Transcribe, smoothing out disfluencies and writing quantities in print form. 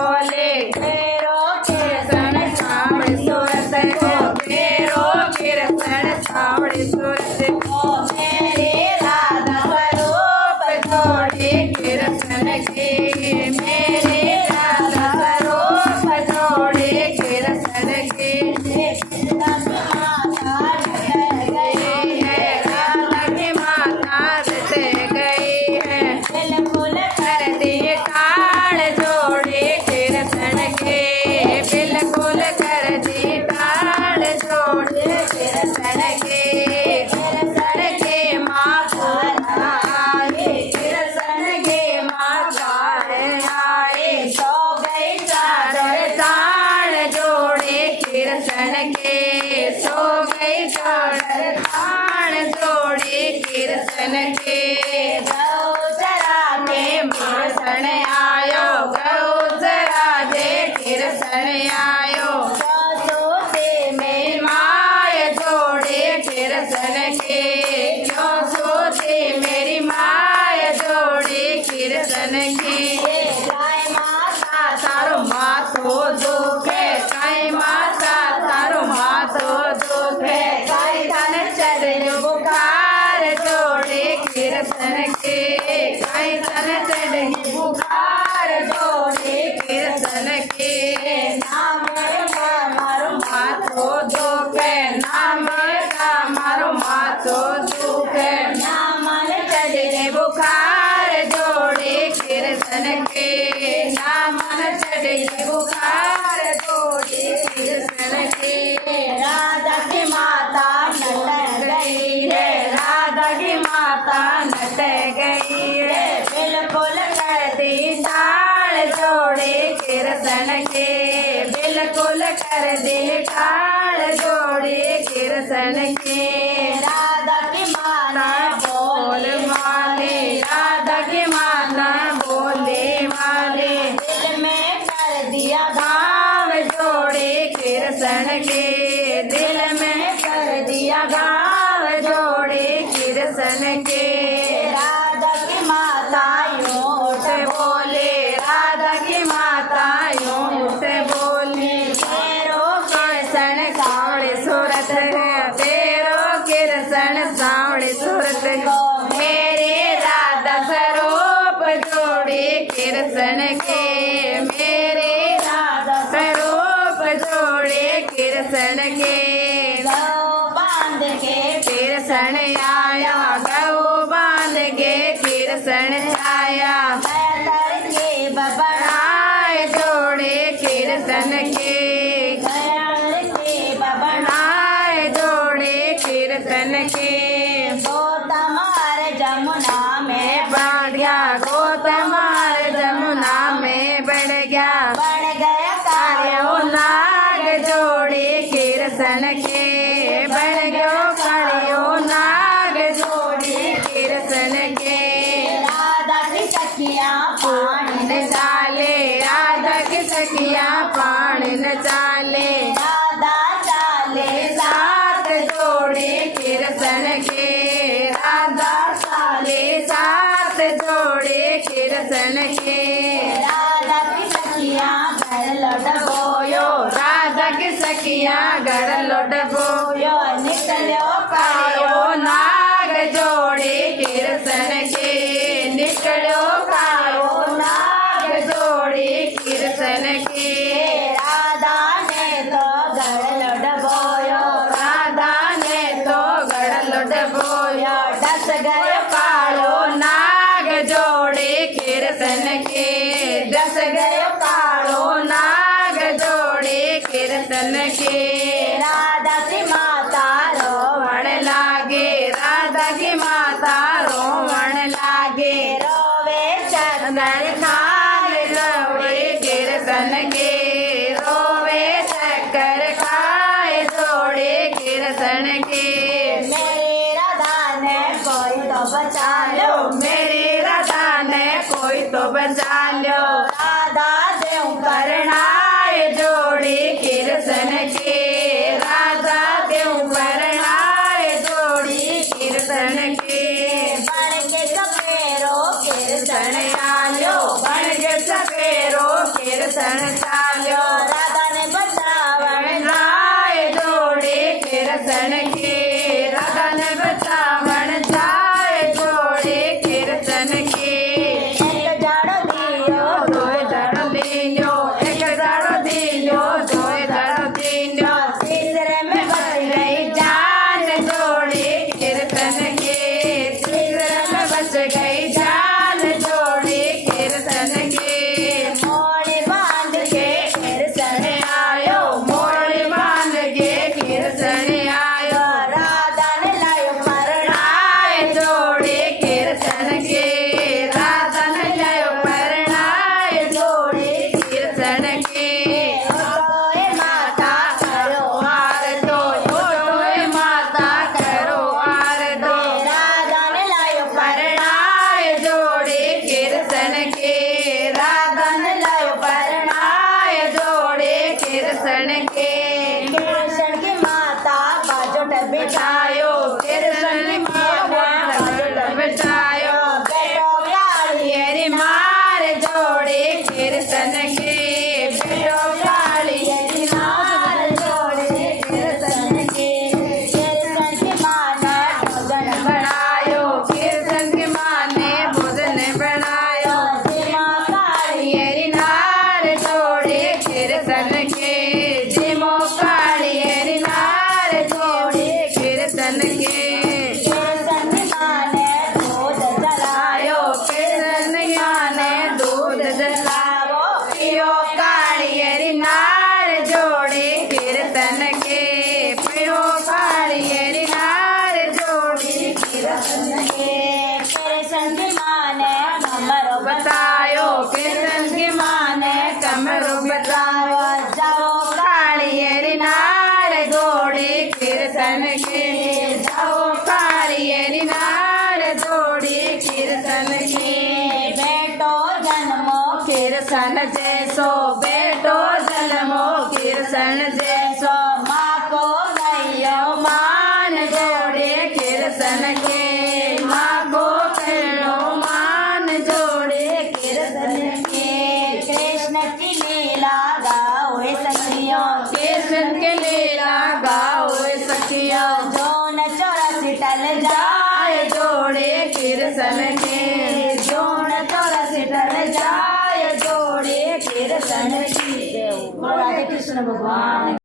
बोले फेरो कृष्ण सावड़ी सूरत को फेरो कृष्ण सावड़ी सूरत को मेरे राधा स्वरूप जोड़े कृष्ण के मेरे राधा स्वरूप जोड़े कृष्ण के राधा की माता रट गई है बिल्कुल कर दिए ताड़ जोड़े कृष्ण के बिल्कुल कर दिए ताड़ जोड़े कृष्ण के कृष्ण के माँ आए कृष्ण के माँ आए सो गई चादर ताड़ जोड़े कृष्ण के सो गई चादर ताड़ जोड़े कृष्ण के गौ जरा के भाषण आयो गौ जरा दे कृष्ण आयो सोते में माय जोड़े कृष्ण के क्यों सोते मेरी माय जोड़े कृष्ण के गाय माता तारो माथो दुखे गाय माता तारो माथो दुखे गाय धन चढ़ बुखार जोड़े कृष्ण के गाय धन चढ़ बुखार जोड़े कृष्ण के नाम का मारो माथो दुखे नाम का मारो माथो दुखे नाम चढ़ बुखार जोड़े कृष्ण के नाम चढ़ बुखार जोड़े कृष्ण के राधा की माता नट गई है राधा की माता नट गई है बिल्कुल कर दी ताल जोड़े कृष्ण के बिल्कुल कर दी ताल जोड़े कृष्ण के राधा की माता बोल वाले राधा की माता बोले वाले दिल में कर दिया गाँव जोड़े कृष्ण के दिल में कर दिया गाँव जोड़े कृष्ण के राधा की माता यूं से बोले राधा की माता यूं से बोली तेरो कृष्ण सावड़ी सूरत है तेरो कृष्ण सावड़ी सूरत को मेरे राधा स्वरूप जोड़े कृष्ण के मेरे राधा स्वरूप जोड़े कृष्ण के गौ बांध के कृष्ण आया गौ बांध के कृष्ण आया के बबड़ाए जोड़े कृष्ण के बबड़ाए जोड़े कृष्ण के गोतमार जमुना में बढ़ गया गोतमार जमुना में बढ़ गया कालियो नाग जोड़े कृष्ण के बढ़ गयो कालियो नाग जोड़े कृष्ण के राधा की सखियाँ पानी न चाले राधा की सखियाँ पानी न चाले राधा चाले साथ जोड़े कृष्ण के राधा चाले साथ जोड़े कृष्ण के राधा की सखियाँ घर लौट बोयो राधा की सखियाँ घर लौट बोयो निकलो कायो नाग जोड़े कृष्ण के निकलो कायो नाग जोड़े कृष्ण के राधा ने तो घर लौट बोयो राधा ने तो घर लौट बोयो डस गए कालो नाग जोड़े कृष्ण के डस गए कालो नाग जोड़े कृष्ण के राधा की माता रोवण लागे राधा की माता रोवण लागे रोवे चंदन खाल जोड़े कृष्ण के रोवे चक्कर खाए जोड़े कृष्ण के मेरे राधा ने कोई तो बचा लो मेरे राधा ने कोई तो बचा लो राधा देव करणाए जोड़े कृष्ण के राधा देव करणाए जोड़ी कृष्ण के बन के सपेरो कृष्ण आलो बन के सपेरो कृष्ण कृष्ण चाल्यो राधा ने बचावण जाए जोड़े कृष्ण के राधा ने बचावण जाए जोड़े कृष्ण के एक जाड़ो दियो दोए जड़ो दीन्यो एक जड़ो दीन्यो दोए जड़ो दीन्यो तीसरे में बच गई जान जोड़े कृष्ण के तीसरे में बच गई जान जोड़े कृष्ण के मोड़ी बांध के कृष्ण आयो मोड़ी बांध के कृष्ण आयो राधा ने लायो परणाए आए जोड़े कृष्ण के राधा ने लायो परणाए जोड़े कृष्ण के ओए माता करो आर दो छोटोए माता करो आर दो राधा ने लायो परणाए जोड़े कृष्ण के राधा ने लायो परणाए जोड़े कृष्ण के कृष्ण की माता बाजोट बिठायो कृष्ण बिठायो बेटो काली येरी मार जोड़े कृष्ण के बेटो काली यदि मार जोड़े कृष्ण के कृष्ण की माता भोजन बनायो कृष्ण की माँ ने भोजन बनायो जिमा काली येरी नार जोड़े कृष्ण के जिमो काली येरी नार जोड़े कृष्ण के कृष्ण की माँ ने दूध जलायो आयो कृष्ण की माँ ने दूध जलावो पियो कालियरी नार जोड़े कृष्ण के पियो कालियरी नार जोड़े कृष्ण के कृष्ण की माँ ने कमरो बतायो कृष्ण की माँ ने कमरो बतायो जाओ कालियरी नार जोड़े कृष्ण के जाओ कालियरी नार जोड़े कृष्ण के बेटो जन्मो कृष्ण जैसो बेटो जन्मो कृष्ण जैसो माँ को गयो मान जोड़े कृष्ण के माँ को कहो मान जोड़े कृष्ण के कृष्ण की लीला गाओ सखियों कृष्ण के लीला गाओ सखियो जोन 84 टल जाए जोड़े कृष्ण के जोन 84 टल जाए जोड़े कृष्ण की राधे कृष्ण भगवान